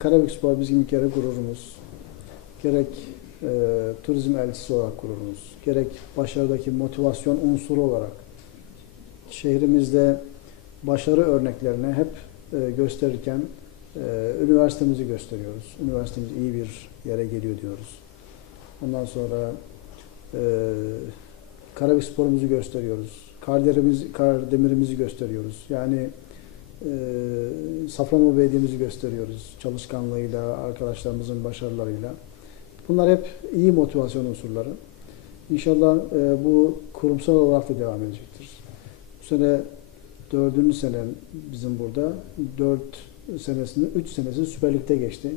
Karabükspor bizim bir kere gururumuz. Gerek e, turizm elçisi olarak gururumuz, gerek başarıdaki motivasyon unsuru olarak şehrimizde başarı örneklerini hep e, gösterirken e, üniversitemizi gösteriyoruz. Üniversitemiz iyi bir yere geliyor diyoruz. Ondan sonra e, Karabük sporumuzu gösteriyoruz. Kardemirimizi, Kardemirimizi gösteriyoruz. Yani e, Safranbolu Belediye'mizi gösteriyoruz. Çalışkanlığıyla, arkadaşlarımızın başarılarıyla. Bunlar hep iyi motivasyon unsurları. İnşallah e, bu kurumsal olarak da devam edecektir. Bu sene dördüncü sene bizim burada. Dört senesinde, üç senesi Süper Lig'de geçti.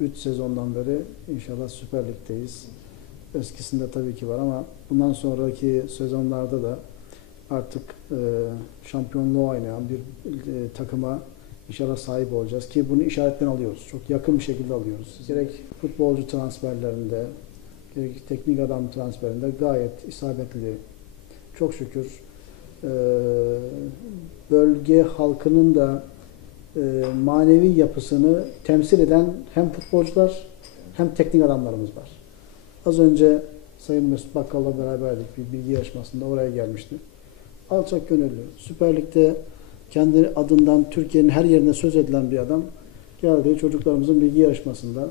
Üç sezondan beri inşallah Süper Lig'deyiz. Eskisinde tabii ki var ama bundan sonraki sezonlarda da artık e, şampiyonluğu oynayan bir e, takıma inşallah sahip olacağız ki bunu işaretten alıyoruz. Çok yakın bir şekilde alıyoruz. Gerek futbolcu transferlerinde, gerek teknik adam transferinde gayet isabetli. Çok şükür e, bölge halkının da e, manevi yapısını temsil eden hem futbolcular hem teknik adamlarımız var. Az önce Sayın Mesut Bakkal'la beraberdik bir bilgi yarışmasında oraya gelmişti. Alçak gönüllü. Süper Lig'de kendi adından Türkiye'nin her yerine söz edilen bir adam geldi çocuklarımızın bilgi yarışmasında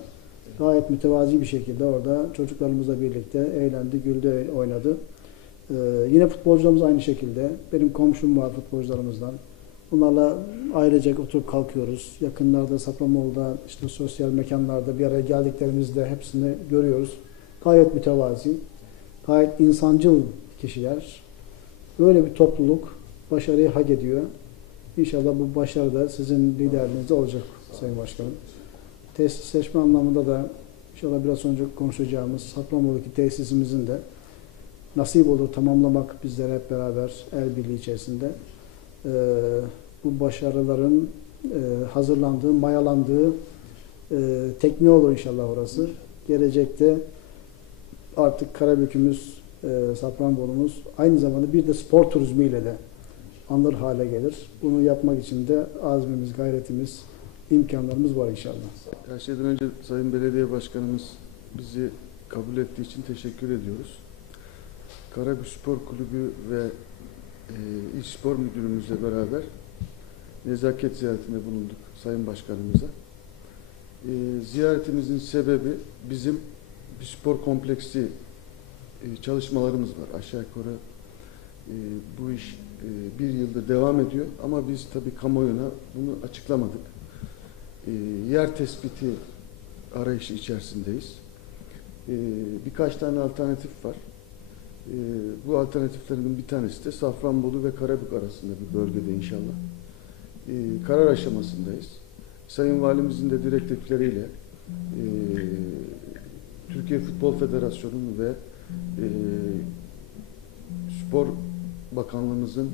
gayet mütevazi bir şekilde orada çocuklarımızla birlikte eğlendi, güldü, oynadı. Ee, yine futbolcularımız aynı şekilde. Benim komşum var futbolcularımızdan. Onlarla ailecek oturup kalkıyoruz. Yakınlarda, Safranbolu'da, işte sosyal mekanlarda bir araya geldiklerimizde hepsini görüyoruz. Gayet mütevazi, gayet insancıl kişiler. Böyle bir topluluk başarıyı hak ediyor. İnşallah bu başarı da sizin liderliğinizde olacak Sayın Başkanım. Tesisleşme anlamında da inşallah biraz önce konuşacağımız Safranbolu'daki tesisimizin de nasip olur tamamlamak bizlere hep beraber el birliği içerisinde e, bu başarıların e, hazırlandığı, mayalandığı e, tekne olur inşallah orası. Gelecekte artık Karabük'ümüz, e, Safranbolu'muz aynı zamanda bir de spor turizmiyle de anılır hale gelir. Bunu yapmak için de azmimiz, gayretimiz, imkanlarımız var inşallah. Her şeyden önce Sayın Belediye Başkanımız bizi kabul ettiği için teşekkür ediyoruz. Karabük Spor Kulübü ve e, İl Spor Müdürümüzle beraber nezaket ziyaretinde bulunduk Sayın Başkanımıza. E, ziyaretimizin sebebi bizim bir spor kompleksi çalışmalarımız var. Aşağı yukarı e, bu iş e, bir yıldır devam ediyor ama biz tabii kamuoyuna bunu açıklamadık. E, yer tespiti arayışı içerisindeyiz. E, birkaç tane alternatif var. E, bu alternatiflerin bir tanesi de Safranbolu ve Karabük arasında bir bölgede inşallah. E, karar aşamasındayız. Sayın Valimizin de direktifleriyle e, Türkiye Futbol Federasyonu ve e, Spor Bakanlığımızın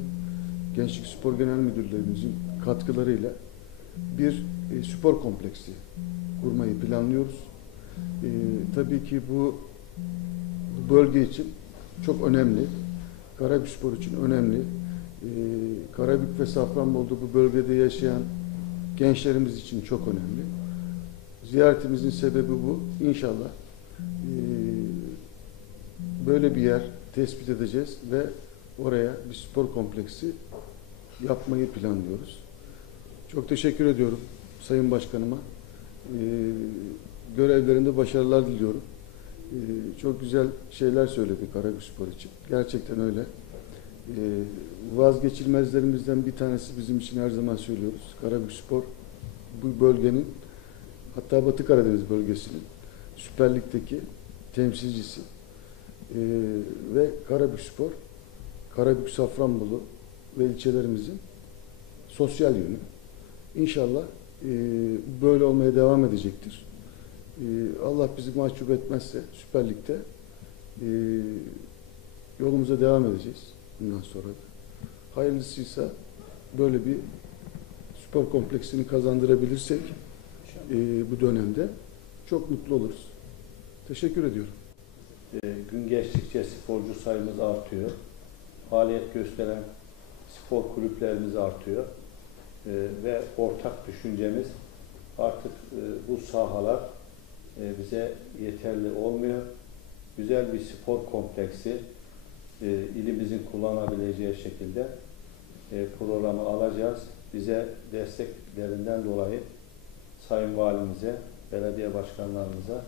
Gençlik Spor Genel Müdürlerimizin katkılarıyla bir e, spor kompleksi kurmayı planlıyoruz. E, tabii ki bu, bölge için çok önemli. Karabük Spor için önemli. E, Karabük ve Safranbolu'da bu bölgede yaşayan gençlerimiz için çok önemli. Ziyaretimizin sebebi bu. İnşallah e, böyle bir yer tespit edeceğiz ve oraya bir spor kompleksi yapmayı planlıyoruz. Çok teşekkür ediyorum Sayın Başkanıma. Ee, görevlerinde başarılar diliyorum. Ee, çok güzel şeyler söyledi Karagüz Spor için. Gerçekten öyle. Ee, vazgeçilmezlerimizden bir tanesi bizim için her zaman söylüyoruz. Karagüz Spor bu bölgenin hatta Batı Karadeniz bölgesinin Süper Lig'deki temsilcisi. Ee, ve Karabük Spor, Karabük Safranbolu ve ilçelerimizin sosyal yönü. İnşallah e, böyle olmaya devam edecektir. E, Allah bizi mahcup etmezse Süper Lig'de e, yolumuza devam edeceğiz bundan sonra da. Hayırlısıysa böyle bir spor kompleksini kazandırabilirsek e, bu dönemde çok mutlu oluruz. Teşekkür ediyorum. E, gün geçtikçe sporcu sayımız artıyor. Faaliyet gösteren spor kulüplerimiz artıyor. E, ve ortak düşüncemiz artık e, bu sahalar e, bize yeterli olmuyor. Güzel bir spor kompleksi e, ilimizin kullanabileceği şekilde programı alacağız. Bize desteklerinden dolayı Sayın Valimize, belediye başkanlarımıza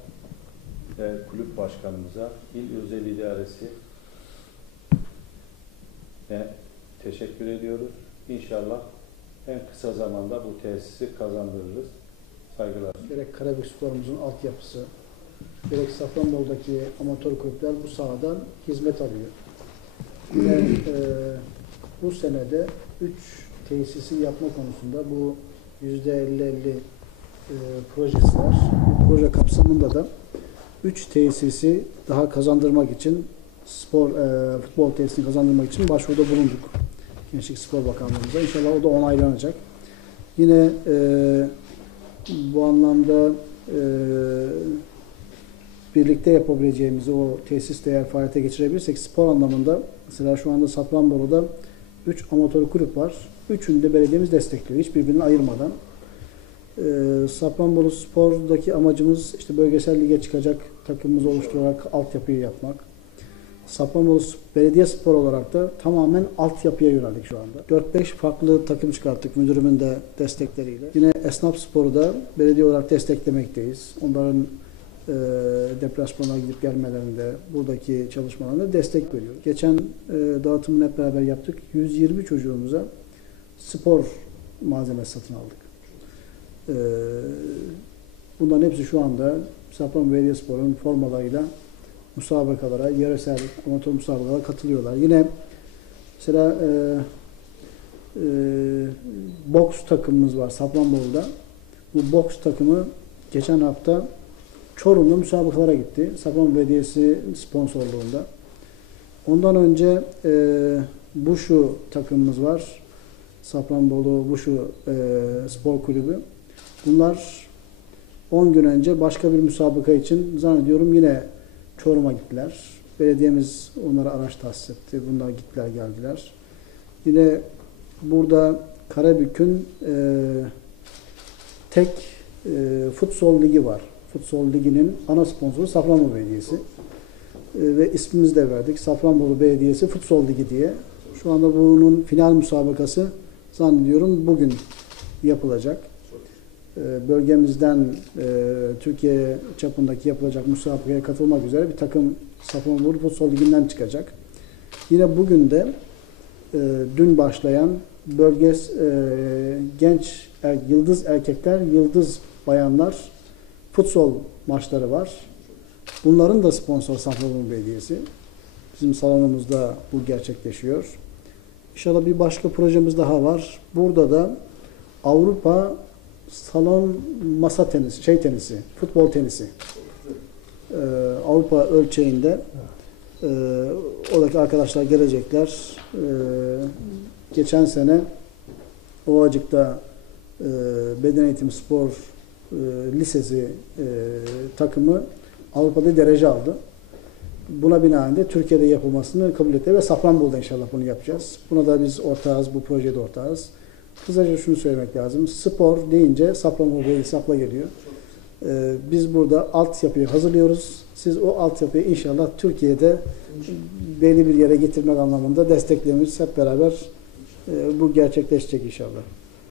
ve kulüp başkanımıza, il özel idaresi ve teşekkür ediyoruz. İnşallah en kısa zamanda bu tesisi kazandırırız. Saygılar. Gerek Karabük sporumuzun altyapısı, gerek Safranbolu'daki amatör kulüpler bu sahadan hizmet alıyor. Yine e, bu senede 3 tesisi yapma konusunda bu %50-50 e, projesi var. Bu proje kapsamında da 3 tesisi daha kazandırmak için spor e, futbol tesisini kazandırmak için başvuruda bulunduk. Gençlik Spor Bakanlığımıza. İnşallah o da onaylanacak. Yine e, bu anlamda e, birlikte yapabileceğimiz o tesiste eğer faaliyete geçirebilirsek spor anlamında mesela şu anda Safranbolu'da 3 amatör kulüp var. Üçünü de belediyemiz destekliyor. Hiç birbirini ayırmadan. E, Safranbolu Spor'daki amacımız işte bölgesel lige çıkacak takımımızı oluşturarak altyapıyı yapmak. Safranbolu Belediye Spor olarak da tamamen altyapıya yöneldik şu anda. 4-5 farklı takım çıkarttık müdürümün de destekleriyle. Yine Esnaf Spor'u da belediye olarak desteklemekteyiz. Onların e, deplasmana gidip gelmelerinde, buradaki çalışmalarında destek veriyoruz. Geçen e, dağıtımını hep beraber yaptık. 120 çocuğumuza spor malzemesi satın aldık. E, bunların hepsi şu anda Safranbolu Belediyespor'un formalarıyla musabakalara, yöresel amatör musabakalara katılıyorlar. Yine mesela e, e, boks takımımız var Safranbolu'da. Bu boks takımı geçen hafta Çorum'da müsabakalara gitti. Safranbolu Belediyesi sponsorluğunda. Ondan önce e, Buşu takımımız var. Safranbolu Buşu e, Spor Kulübü. Bunlar 10 gün önce başka bir müsabaka için zannediyorum yine Çorum'a gittiler. Belediyemiz onlara araç tahsis etti. Bunlar gittiler geldiler. Yine burada Karabük'ün e, tek e, futsal ligi var. Futsal liginin ana sponsoru Safranbolu Belediyesi. E, ve ismimizi de verdik. Safranbolu Belediyesi Futsal Ligi diye. Şu anda bunun final müsabakası zannediyorum bugün yapılacak. E, bölgemizden e, Türkiye çapındaki yapılacak müsabakaya katılmak üzere bir takım Safranbolu Futsal Ligi'nden çıkacak. Yine bugün de e, dün başlayan bölges e, genç er, yıldız erkekler, yıldız bayanlar futsal maçları var. Bunların da sponsor Safranbolu Belediyesi. Bizim salonumuzda bu gerçekleşiyor. İnşallah bir başka projemiz daha var. Burada da Avrupa salon masa tenisi, şey tenisi, futbol tenisi. Ee, Avrupa ölçeğinde e, oradaki arkadaşlar gelecekler. Ee, geçen sene Ovacık'ta e, Beden Eğitimi Spor e, Lisesi e, takımı Avrupa'da derece aldı. Buna binaen de Türkiye'de yapılmasını kabul etti ve Safranbolu'da inşallah bunu yapacağız. Buna da biz ortağız, bu projede ortağız. Kısaca şunu söylemek lazım. Spor deyince Safranbolu Belediyesi akla geliyor. Ee, biz burada altyapıyı hazırlıyoruz. Siz o altyapıyı inşallah Türkiye'de belli bir yere getirmek anlamında desteklerimiz hep beraber e, bu gerçekleşecek inşallah.